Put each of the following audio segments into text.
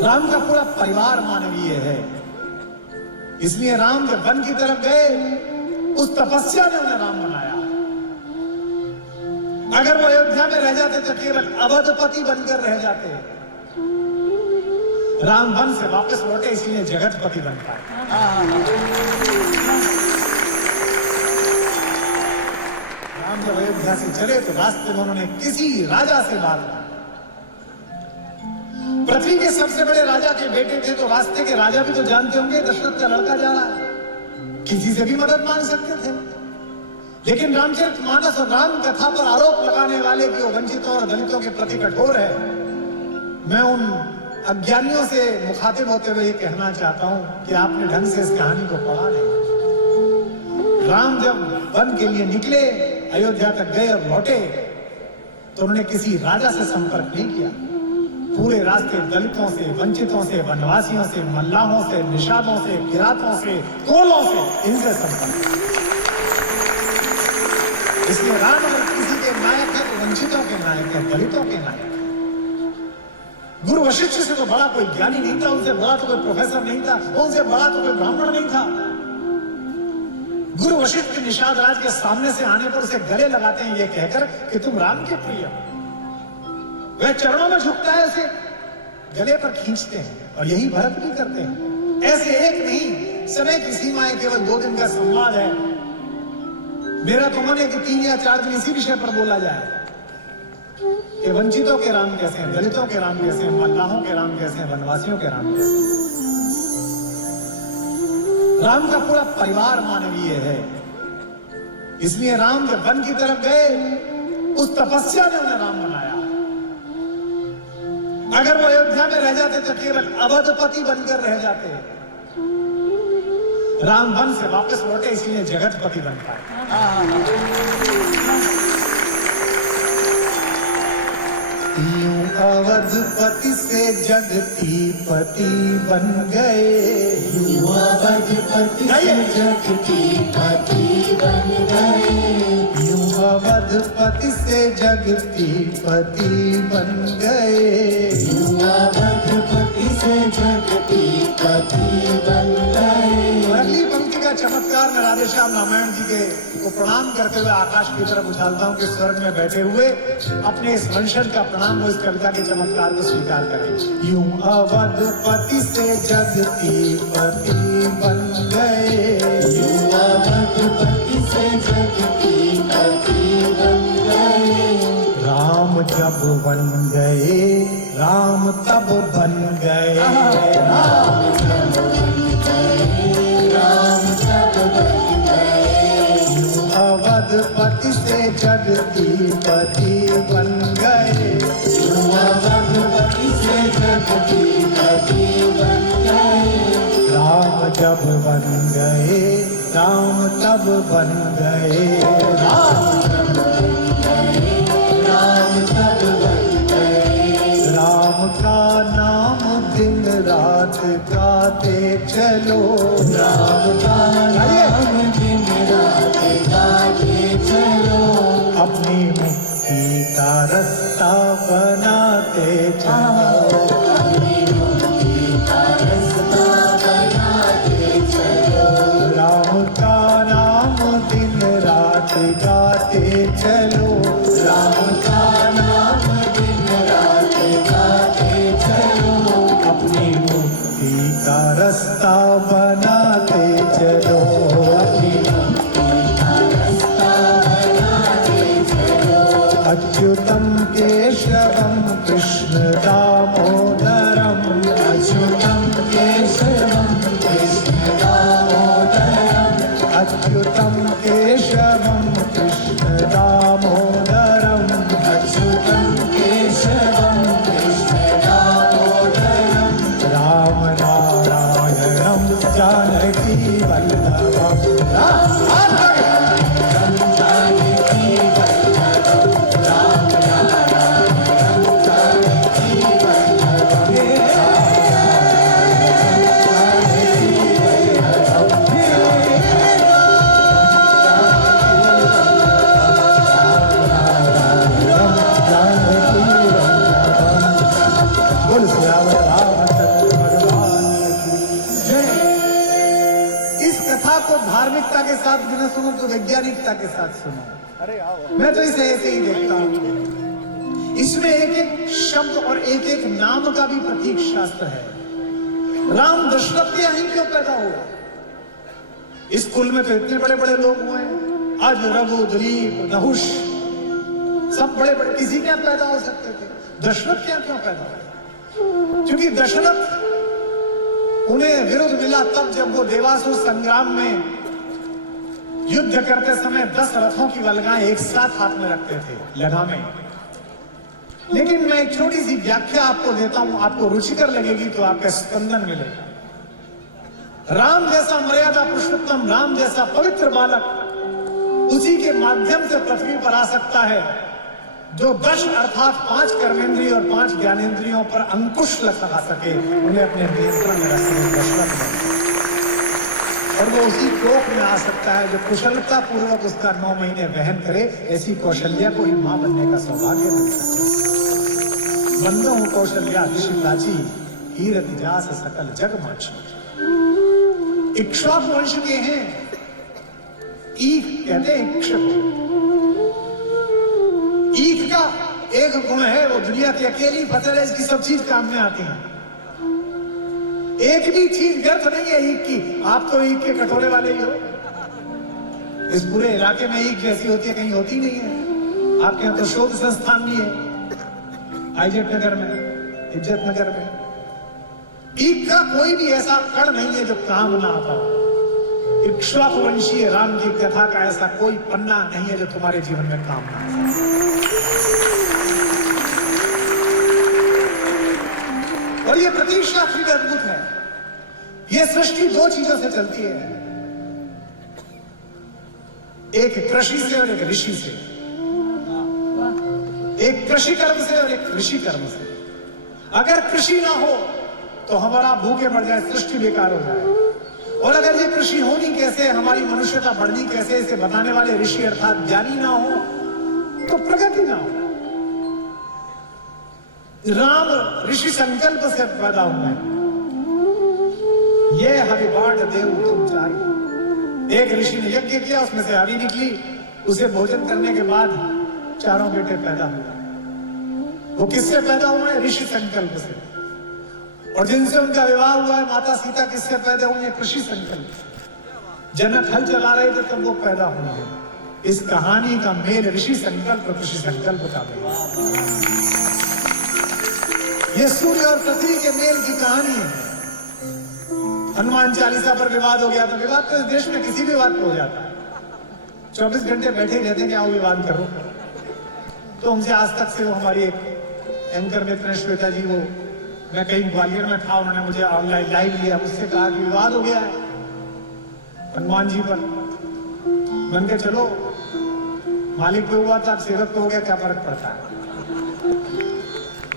राम का पूरा परिवार मानवीय है, इसलिए राम जब वन की तरफ गए, उस तपस्या ने उन्हें राम बनाया। अगर वो अयोध्या में रह जाते तो केवल अवधपति बनकर रह जाते। राम वन से वापस लौटे, इसलिए जगतपति बन पाए। राम जब अयोध्या से चले तो रास्ते में उन्होंने किसी राजा से बात की। पृथ्वी के सबसे बड़े राजा के बेटे थे, तो रास्ते के राजा भी तो जानते होंगे दशरथ का लड़का जा रहा है, किसी से भी मदद मांग सकते थे। लेकिन रामचरितमानस और राम कथा पर आरोप लगाने वाले कि वो वंचितों और दलितों के प्रति कठोर है, मैं उन अज्ञानियों से मुखातिब होते हुए ये कहना चाहता हूं कि आपने ढंग से इस कहानी को पढ़ा नहीं। राम जब वन के लिए निकले, अयोध्या तक गए और लौटे, तो उन्होंने किसी राजा से संपर्क नहीं किया। पूरे रास्ते दलितों से, वंचितों से, वनवासियों से, मल्लाहों से, निषादों से, किरातों से, कोलों से, इनसे संपर्क। इसलिए राम अगर किसी के नायक है तो वंचितों के नायक है, दलितों के नायक है। गुरु वशिष्ठ से तो बड़ा कोई ज्ञानी नहीं था, उनसे बड़ा तो कोई प्रोफेसर नहीं था, उनसे बड़ा तो कोई ब्राह्मण नहीं था। गुरु वशिष्ठ के निषाद राज के सामने से आने पर उसे गले लगाते हैं ये कहकर कि तुम राम के प्रिय हो। वह चरणों में झुकता है, उसे गले पर खींचते हैं, और यही भरत भी करते हैं। ऐसे एक नहीं, समय की सीमाएं केवल 2 दिन का संवाद है। मेरा तो मन है कि 3 या 4 दिन इसी विषय पर बोला जाए कि वंचितों के राम कैसे हैं, दलितों के राम कैसे हैं, मल्लाहों के राम कैसे हैं, वनवासियों के राम कैसे हैं। राम का पूरा परिवार मानवीय है, इसलिए राम जब वन की तरफ गए, उस तपस्या ने उन्हें राम बनाया। अगर वो अयोध्या में रह जाते तो केवल अवधपति बनकर रह जाते। राम वन से वापस लौटे, इसलिए जगतपति बन पाए। यूं अवधपति से जगतीपति बन गए, यूं अवधपति से जगतीपति बन गए, यूं अवधपति से जगतीपति बन गए, यूं अवधपति से जगतीपति बन गए। अगली पंक्ति का चमत्कार मैं राधेश्याम रामायण जी के को प्रणाम करते हुए आकाश की तरफ उछालता हूँ कि स्वर्ग में बैठे हुए अपने इस वंशज का प्रणाम हो, इस कविता के चमत्कार को स्वीकार करें। यूं अवधपति से जगतीपति बन गए, यूं अवधपति से जगतीपति बन गए। राम जब बन गए, राम तब बन गए, राम जब बन गए, राम तब बन गए। यूं अवधपति से जगतीपति बन गए, यूं अवधपति से जगतीपति बन गए। राम जब बन गए, राम तब बन गए, राम जब बन गए, राम तब बन गए। राम का नाम दिन रात गाते चलो, राम का नाम दिन रात गाते चलो, अपनी मुक्ति का रास्ता बनाते चलो, अपनी मुक्ति का रास्ता बनाते चलो। राम का नाम दिन रात गाते चलो, राम का नाम दिन रात गाते चलो, अपनी मुक्ति का रास्ता बनाते चलो, अपनी मुक्ति का रास्ता बनाते चलो। अच्युतम केशवम कृष्ण दामोदरम, अच्युतम केशवम कृष्ण दामोदरम, अच्युतम केशवम कृष्ण दामोदरम, अच्युतम केशवम कृष्ण दामोदरम। राम नारायणम जानकी वल्लभम, धार्मिकता के साथ भी न सुनो तो वैज्ञानिकता के साथ सुनो। मैं तो इसे ऐसे ही देखता हूं। इसमें एक एक शब्द और एक एक नाम का भी प्रतीक शास्त्र है। राम दशरथ के यहीं क्यों पैदा हुआ? इस कुल में तो इतने बड़े बड़े लोग हुए हैं, आज रघु, दिलीप, नहुष, सब बड़े बड़े, किसी क्या पैदा हो सकते थे, दशरथ क्या क्यों पैदा हुए? क्योंकि दशरथ उन्हें विरुद्ध मिला तब जब वो देवासुर संग्राम में युद्ध करते समय 10 रथों की वल्गाएं एक साथ हाथ में रखते थे लगामें। लेकिन मैं एक छोटी सी व्याख्या आपको देता हूं, आपको रुचिकर लगेगी तो आपका स्पंदन मिलेगा। राम जैसा मर्यादा पुरुषोत्तम, राम जैसा पवित्र बालक उसी के माध्यम से पृथ्वी पर आ सकता है जो 10 अर्थात 5 कर्मेंद्रिय और 5 ज्ञानेंद्रियों पर अंकुश लगा सके, उन्हें अपने नियंत्रण में रख सके दशरथ में। और वो उसी कोख में आ सकता है जो कुशलता पूर्वक उसका 9 महीने वहन करे। ऐसी कौशल्या को ही मां बनने का सौभाग्य मिल सकता है। बंदो हूं कौशल्या ऋषि प्राची, कीरति जास सकल जग माची। इक्ष्वाकु वंश के हैं, ईख कहते हैं इक्ष्वाकु। ईख का एक गुण है, वो दुनिया की अकेली फसल है, इसकी सब चीज काम में आती है। एक भी चीज व्यर्थ नहीं है ईख की। आप तो ईख के कटोरे वाले ही हो। इस पूरे इलाके में ईख जैसी होती है कहीं होती नहीं है। आपके यहाँ तो शोध संस्थान भी है, आईजेट नगर में, इज्जत नगर में। ईख का कोई भी ऐसा कण नहीं है जो काम ना आता हो। इक्ष्वाकु वंशीय राम की कथा का ऐसा कोई पन्ना नहीं है जो तुम्हारे जीवन में काम ना आता। और ये प्रतीक शास्त्र भी अद्भुत है। ये सृष्टि 2 चीजों से चलती है, एक कृषि से और एक ऋषि से। एक कृषि कर्म से और एक ऋषि कर्म से। अगर कृषि ना हो तो हमारा भूखे मर जाए, सृष्टि बेकार हो जाए। और अगर ये कृषि होनी कैसे, हमारी मनुष्यता बढ़नी कैसे, इसे बताने वाले ऋषि अर्थात ज्ञानी ना हो तो प्रगति ना हो। राम ऋषि संकल्प से पैदा हुए। ये हरिबाढ़ देव तुम जाई। एक ऋषि ने यज्ञ किया, उसमें से हरि निकली, उसे भोजन करने के बाद 4 बेटे पैदा हुए। वो किससे पैदा हुए? ऋषि संकल्प से। और जिनसे उनका विवाह हुआ है, माता सीता किससे पैदा हुई है? कृषि संकल्प। जनक हल चला रहे थे तब वो पैदा हुए हैं। इस कहानी का मेल ऋषि संकल्प कृषि संकल्प का मेल। ये सूर्य और पृथ्वी के मेल की कहानी है। हनुमान चालीसा पर विवाद हो गया तो विवाद तो इस देश में किसी भी बात पर हो जाता है। 24 घंटे बैठे रहते हैं कि आओ विवाद करो। तो हमसे आज तक से वो हमारी एक एंकर मित्र श्वेता जी, वो मैं कहीं ग्वालियर में था, उन्होंने मुझे ऑनलाइन लाइव लिया, मुझसे कहा कि विवाद हो गया है हनुमान जी पर। मन के चलो, मालिक पे हुआ था, अब सेवक पे हो गया, क्या फर्क पड़ता है।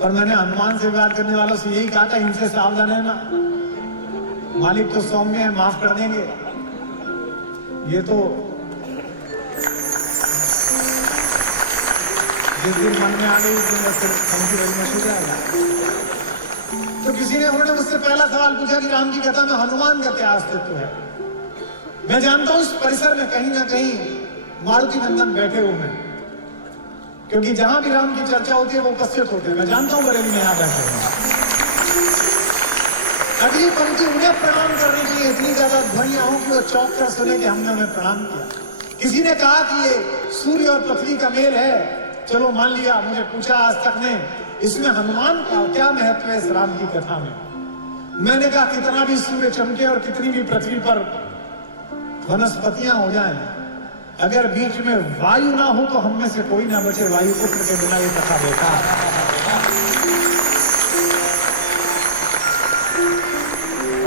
और मैंने हनुमान से विवाद करने वालों से यही कहा था, इनसे सावधान है ना, मालिक तो सौम्य है, माफ कर देंगे। ये तो जिस दिन मन में आ गई उस दिन समझी रही में हो जाएगा। तो किसी ने, उन्होंने मुझसे पहला सवाल पूछा कि राम की कथा में हनुमान का क्या अस्तित्व है। मैं जानता हूं इस परिसर में कहीं ना कहीं मारुति नंदन बैठे हुए हैं, क्योंकि जहां भी राम की चर्चा होती है वो उपस्थित होते हैं। मैं जानता हूं बरेली में यहां बैठे हैं। अगली पंक्ति उन्हें प्रणाम करने के लिए इतनी ज्यादा ध्वनियां हों कि वो चौंक कर सुने कि हमने उन्हें प्रणाम किया। किसी ने कहा कि ये सूर्य और पृथ्वी का मेल है, चलो मान लिया। मुझे पूछा आज तक ने, इसमें हनुमान का क्या महत्व है इस राम की कथा में। मैंने कहा कितना भी सूर्य चमके और कितनी भी पृथ्वी पर वनस्पतियां हो जाएं, अगर बीच में वायु ना हो तो हम में से कोई ना बचे। वायु पुत्र के बिना ये कथा बेकार।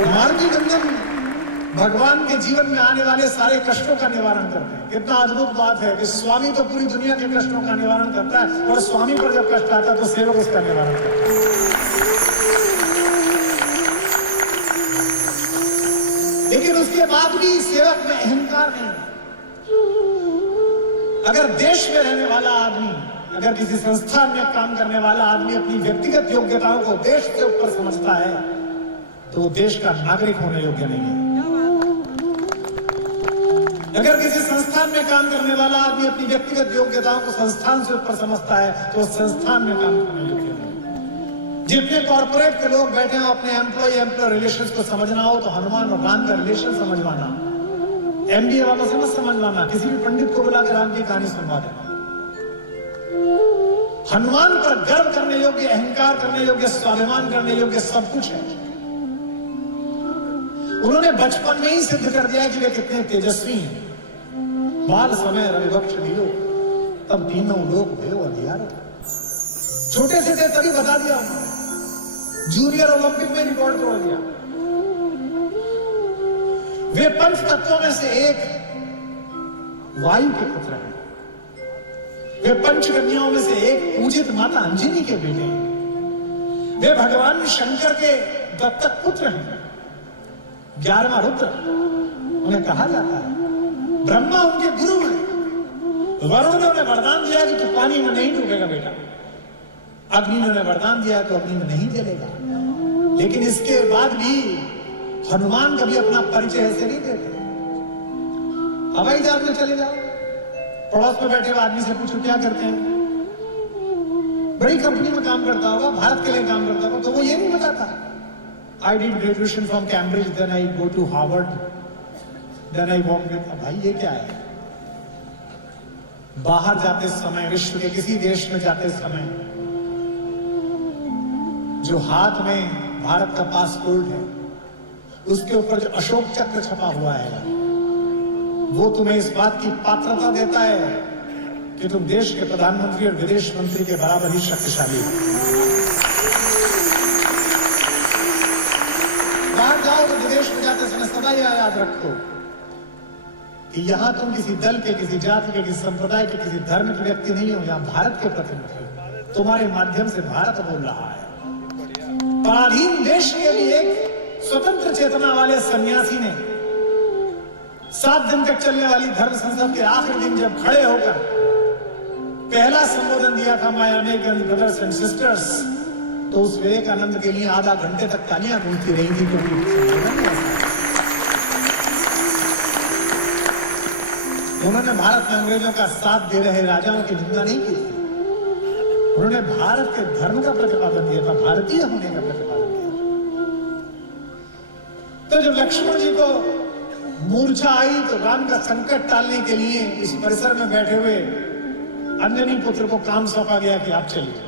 मारुति नंदन भगवान के जीवन में आने वाले सारे कष्टों का निवारण करते हैं। कितना अद्भुत बात है कि स्वामी तो पूरी दुनिया के कष्टों का निवारण करता है, और स्वामी पर जब कष्ट आता है तो सेवक उसका निवारण करता है। लेकिन उसके बाद भी सेवक में अहंकार नहीं। अगर देश में रहने वाला आदमी, अगर किसी संस्थान में काम करने वाला आदमी अपनी व्यक्तिगत योग्यताओं को देश से ऊपर समझता है तो वो देश का नागरिक होने योग्य नहीं है। अगर किसी संस्थान में काम करने वाला आदमी अपनी व्यक्तिगत योग्यताओं को संस्थान से ऊपर समझता है तो उस संस्थान में काम करने योग्य नहीं। जितने कॉर्पोरेट के लोग बैठे हो अपने एम्प्लॉय रिलेशंस को समझना हो तो हनुमान और राम का रिलेशन समझवाना, एमबीए वालों से मत समझवाना, किसी भी पंडित को बुला के राम की कहानी सुनवा देना। हनुमान पर गर्व करने योग्य, अहंकार करने योग्य, स्वाभिमान करने योग्य सब कुछ है। उन्होंने बचपन में ही सिद्ध कर दिया कि वे कितने तेजस्वी हैं। बाल समय रविवक्ष दियो तब तीनों लोग भयो अधियारो। छोटे से थे तभी बता दिया उन्होंने, जूनियर ओलंपिक में रिकॉर्ड तोड़ दिया। वे पंच तत्वों में से एक वायु के पुत्र हैं। वे पंचकन्याओं में से एक पूजित माता अंजनी के बेटे हैं। वे भगवान शंकर के दत्तक पुत्र हैं। 11वां रुद्र उन्हें कहा जाता है। ब्रह्मा उनके गुरु हैं। वरुण ने उन्हें वरदान दिया कि तू पानी में नहीं डूबेगा बेटा। अग्नि ने उन्हें वरदान दिया तो अग्नि में नहीं जलेगा। लेकिन इसके बाद भी हनुमान कभी अपना परिचय ऐसे नहीं देते। हवाई जहाज में चले जाओ, पड़ोस में बैठे हुए आदमी से पूछो क्या करते हैं, बड़ी कंपनी में काम करता होगा, भारत के लिए काम करता होगा, तो वो ये नहीं बताता I did graduation from Cambridge, then I go to Harvard, then I walk with. भाई ये क्या है? बाहर जाते समय, विश्व के किसी देश में जाते समय जो हाथ में भारत का पासपोर्ट है उसके ऊपर जो अशोक चक्र छपा हुआ है वो तुम्हें इस बात की पात्रता देता है कि तुम देश के प्रधानमंत्री और विदेश मंत्री के बराबर ही शक्तिशाली हो। बाहर जाओ तो विदेश में जाते समय सदा याद रखो कि यहां तुम किसी दल के, किसी जाति के, किसी संप्रदाय के, किसी धर्म के व्यक्ति नहीं हो, यहां भारत के प्रतिनिधि हो। तुम्हारे माध्यम से भारत बोल रहा है। पराधीन देश के लिए एक स्वतंत्र चेतना वाले सन्यासी ने 7 दिन तक चलने वाली धर्म संसद के आखिरी दिन जब खड़े होकर पहला संबोधन दिया था, my American brothers and sisters, तो उस विवेकानंद के लिए आधा घंटे तक तालियां गूंजती रही थी क्योंकि उन्होंने भारत में अंग्रेजों का साथ दे रहे राजाओं की निंदा नहीं की थी। उन्होंने भारत के धर्म का प्रतिपादन किया था, भारतीय होने का प्रतिपादन किया। तो जब लक्ष्मण जी को मूर्छा आई तो राम का संकट टालने के लिए इस परिसर में बैठे हुए अंजनी पुत्र को काम सौंपा गया कि आप चलिए।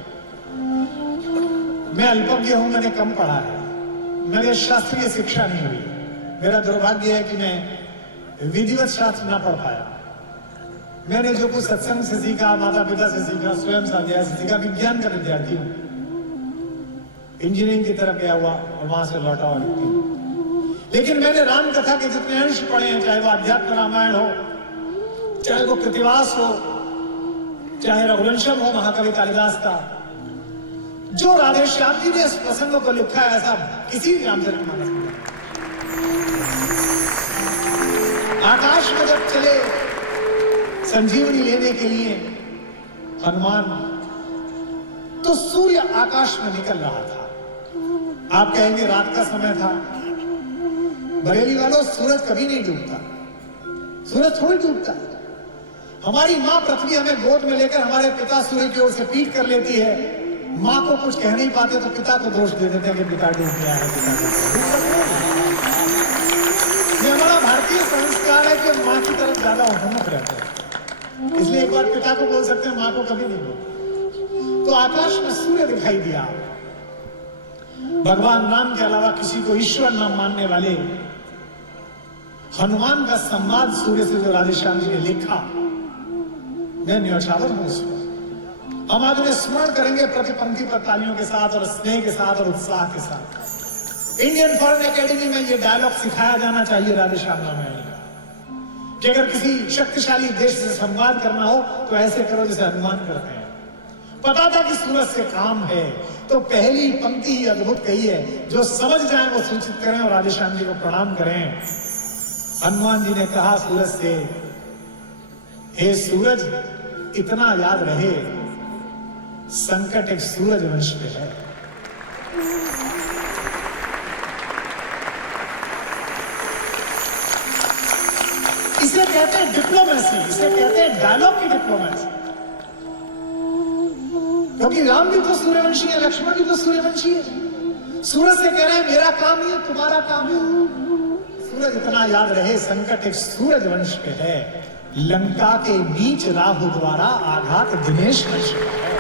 मैं अल्पज्ञ हूं, मैंने कम पढ़ा है, मेरे शास्त्रीय शिक्षा नहीं हुई। मेरा दुर्भाग्य है कि मैं विधिवत शास्त्र ना पढ़ पाया। मैंने जो कुछ सत्संग से सीखा, माता पिता से सीखा, स्वयं स्वाध्याय से सीखा, विज्ञान का विद्यार्थी हूं, इंजीनियरिंग की तरफ गया हुआ और वहां से लौटा हुआ व्यक्ति हूं। लेकिन मैंने राम कथा के जितने अंश पढ़े हैं, चाहे वो अध्यात्म रामायण हो, चाहे वो कृतिवास हो, चाहे रघुवंशम हो महाकवि कालिदास का, जो राधेश्याम जी ने इस प्रसंग को लिखा है ऐसा किसी भी रामचरितमानस में। आकाश में जब चले संजीवनी लेने के लिए हनुमान, तो सूर्य आकाश में निकल रहा था। आप कहेंगे रात का समय था। बरेली वालों, सूरज कभी नहीं डूबता, सूरज थोड़ी डूबता है। हमारी मां पृथ्वी हमें गोद में लेकर हमारे पिता सूर्य की ओर से पीठ कर लेती है। मां को कुछ कह नहीं पाते तो पिता को दोष दे देते हैं कि पिता डूब गया है, पिता ये हमारा भारतीय संस्कार है कि मां की तरफ ज्यादा उन्मुख रहते हैं, इसलिए एक बार पिता को बोल सकते हैं, मां को कभी नहीं बोलते। तो आकाश में सूर्य दिखाई दिया। भगवान राम के अलावा किसी को ईश्वर न मानने वाले हनुमान का संवाद सूर्य से जो राधेश्याम जी ने लिखा, मैं न्यौछावर हूं उसमें। हम आज उन्हें स्मरण करेंगे प्रतिपंक्ति पर तालियों के साथ और स्नेह के साथ और उत्साह के साथ। इंडियन फॉरेन एकेडमी में यह डायलॉग सिखाया जाना चाहिए राधेश्याम रामायण का, कि अगर किसी शक्तिशाली देश से संवाद करना हो तो ऐसे करो जैसे हनुमान करते हैं। पता था कि सूरज से काम है तो पहली पंक्ति ही अद्भुत कही है, जो समझ जाए वो सूचित करें और राधेश्याम जी को प्रणाम करें। हनुमान जी ने कहा सूरज से, हे सूरज, इतना याद रहे संकट एक सूरज वंश पे है। इसे कहते हैं डिप्लोमेसी, इसे कहते हैं डायलॉग की डिप्लोमेसी। क्योंकि राम भी तो सूर्यवंशी है, लक्ष्मण भी तो सूर्यवंशी है। सूरज से कह रहे हैं मेरा काम नहीं है, तुम्हारा काम है। सूरज इतना याद रहे, संकट एक सूरज वंश पे है। लंका के नीच राहु द्वारा आघात दिनेश वंश पे है।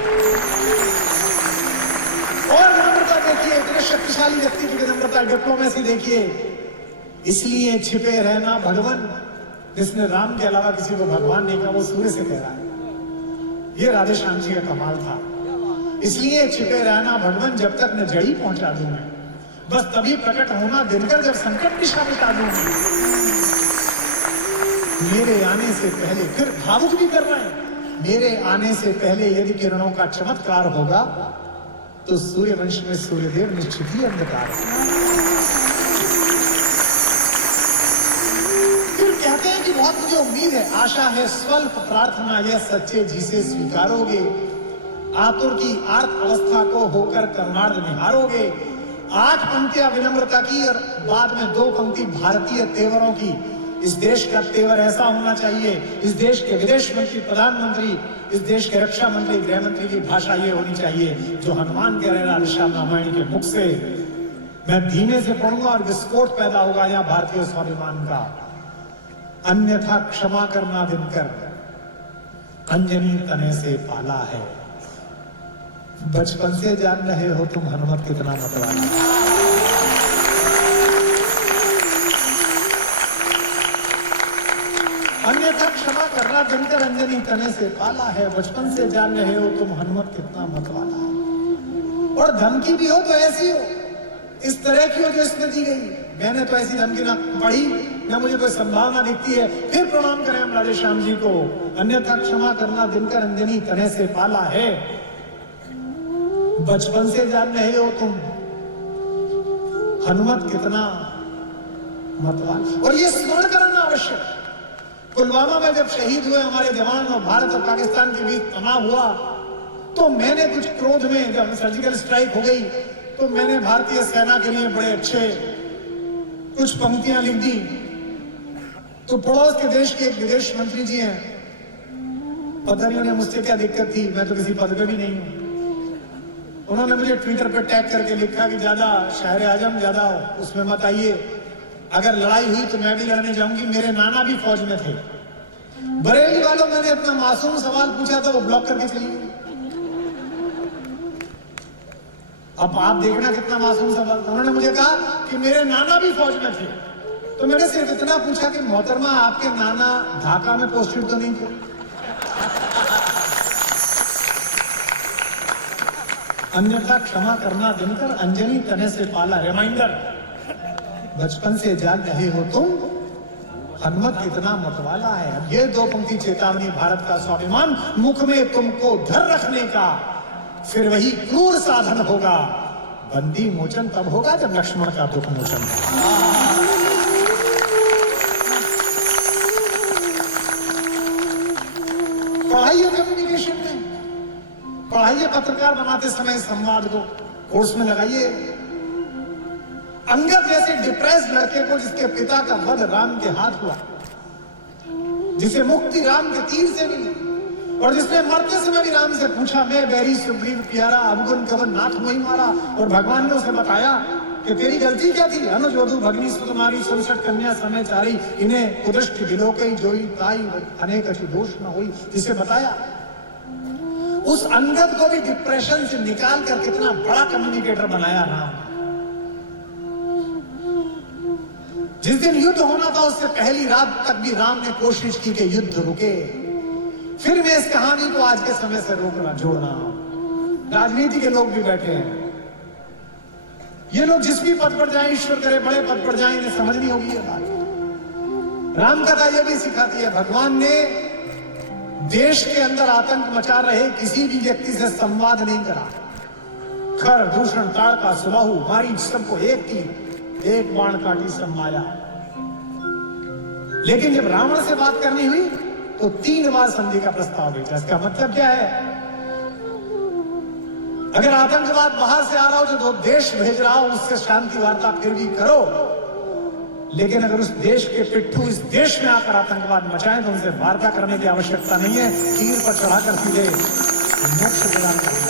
और विनम्रता देखिए, इतने शक्तिशाली व्यक्ति की विनम्रता, डिप्लोमेसी देखिए। इसलिए छिपे रहना भगवान, जिसने राम के अलावा किसी को भगवान नहीं कहा, वो सूर्य से कह रहा है। ये राधे श्याम जी का कमाल था। इसलिए छिपे रहना भगवान, जब तक न जड़ी पहुंचा दूं मैं, बस तभी प्रकट होना दिनकर, जब संकट दिशा मिटा दूं। मेरे आने से पहले, फिर भावुक भी कर रहे हैं, मेरे आने से पहले यदि किरणों का चमत्कार होगा तो सूर्यवंश में सूर्यदेव निश्चित ही अंधकार है। फिर कहते हैं कि बहुत मुझे उम्मीद है, आशा है, स्वल्प प्रार्थना यह सच्चे जी से स्वीकारोगे। आतुर की आर्त अवस्था को होकर कर्मार्थ निहारोगे। 8 पंक्तियां विनम्रता की और बाद में 2 पंक्ति भारतीय तेवरों की। इस देश का तेवर ऐसा होना चाहिए, इस देश के विदेश मंत्री, प्रधानमंत्री, इस देश के रक्षा मंत्री, गृह मंत्री की भाषा ये होनी चाहिए जो हनुमान कह रहे राधेश्याम रामायण के मुख से। मैं धीमे से पढ़ूंगा और विस्फोट पैदा होगा यहाँ भारतीय स्वाभिमान का। अन्यथा क्षमा करना दिनकर, अंजनी तने से पाला है। बचपन से जान रहे हो तुम हनुमत कितना मतवाला। अन्यथा क्षमा करना दिनकर, अंजनी तने से पाला है। बचपन से जान रहे हो तुम हनुमत कितना मतवाला है। और धमकी भी हो तो ऐसी हो, इस तरह की हो जो इसमें दी गई। मैंने तो ऐसी धमकी ना पढ़ी, ना मुझे कोई संभावना दिखती है। फिर प्रणाम करें हम राधे श्याम जी को। अन्यथा क्षमा करना दिनकर, अंजनी तने से पाला है। बचपन से जान रहे हो तुम हनुमत कितना मतवाला। और ये स्मरण करना आवश्यक। पुलवामा में जब शहीद हुए हमारे जवान और भारत और पाकिस्तान के बीच तनाव हुआ, तो मैंने कुछ क्रोध में, जब सर्जिकल स्ट्राइक हो गई, तो मैंने भारतीय सेना के लिए बड़े अच्छे कुछ पंक्तियां लिख दी। तो पड़ोस के देश के एक विदेश मंत्री जी हैं, पता नहीं उन्हें मुझसे क्या दिक्कत थी, मैं तो किसी पद पे भी नहीं हूं। उन्होंने मुझे ट्विटर पर टैग करके लिखा कि ज्यादा शायर आजम ज्यादा उसमें मत आइए, अगर लड़ाई हुई तो मैं भी लड़ने जाऊंगी। मेरे नाना भी फौज में थे। बरेली वालों, मैंने इतना मासूम सवाल पूछा था, वो ब्लॉक करके चली गई। अब आप देखना कितना मासूम सवाल। उन्होंने मुझे कहा कि मेरे नाना भी फौज में थे। तो मैंने सिर्फ इतना पूछा कि मोहतरमा, आपके नाना ढाका में पोस्टेड तो नहीं थे? अन्यथा क्षमा करना दिनकर, अंजनी तने से पाला। रिमाइंडर, बचपन से जान रहे हो तुम हनुमत कितना मतवाला है। अब ये 2 पंक्ति चेतावनी, भारत का स्वाभिमान मुख में तुमको धर रखने का, फिर वही क्रूर साधन होगा। बंदी मोचन तब होगा जब लक्ष्मण का दुख मोचन होगा। पढ़ाइए कम्युनिकेशन में, पढ़ाइए पत्रकार बनाते समय संवाद को, कोर्स में लगाइए। अंगद जैसे डिप्रेस लड़के को, जिसके पिता का वध राम के हाथ हुआ, जिसे मुक्ति राम के तीर से मिली, और जिसने मरते समय भी राम से पूछा, मैं बैरी सुग्रीव प्यारा, अवगुण कवन नाथ मोहि मारा। और भगवान ने उसे बताया कि तेरी गलती क्या थी। अनुज वधु भगनी सुकुमारी, 67 कन्या समय चारी, इन्हें कुदृष्टि बिलोकई जोई ताई, अनेक अति दोष न होई, जिसे बताया। उस अंगद को भी डिप्रेशन से निकाल कर कितना बड़ा कम्युनिकेटर बनाया राम। जिस दिन युद्ध होना था उससे पहली रात तक भी राम ने कोशिश की कि युद्ध रुके। फिर मैं इस कहानी को आज के समय से रोकना, जोड़ना। राजनीति के लोग भी बैठे हैं, ये लोग जिस भी पद पर जाएं, ईश्वर करे बड़े पद पर जाएं, इन्हें समझनी होगी ये बात। राम कथा यह भी सिखाती है, भगवान ने देश के अंदर आतंक मचा रहे किसी भी व्यक्ति से संवाद नहीं करा। खर, दूषण, ताड़का, सुबाहु, मारीच, सबको एक तीर, एक बाण काटी सब माया। लेकिन जब रावण से बात करनी हुई तो 3 बार संधि का प्रस्ताव भेजा। इसका मतलब क्या है? अगर आतंकवाद बाहर से आ रहा हो, जो देश भेज रहा हो, उससे शांति वार्ता फिर भी करो। लेकिन अगर उस देश के पिट्ठू इस देश में आकर आतंकवाद मचाएं तो उनसे वार्ता करने की आवश्यकता नहीं है, तीर पर चढ़ाकर सीधे मोक्ष प्रदान करना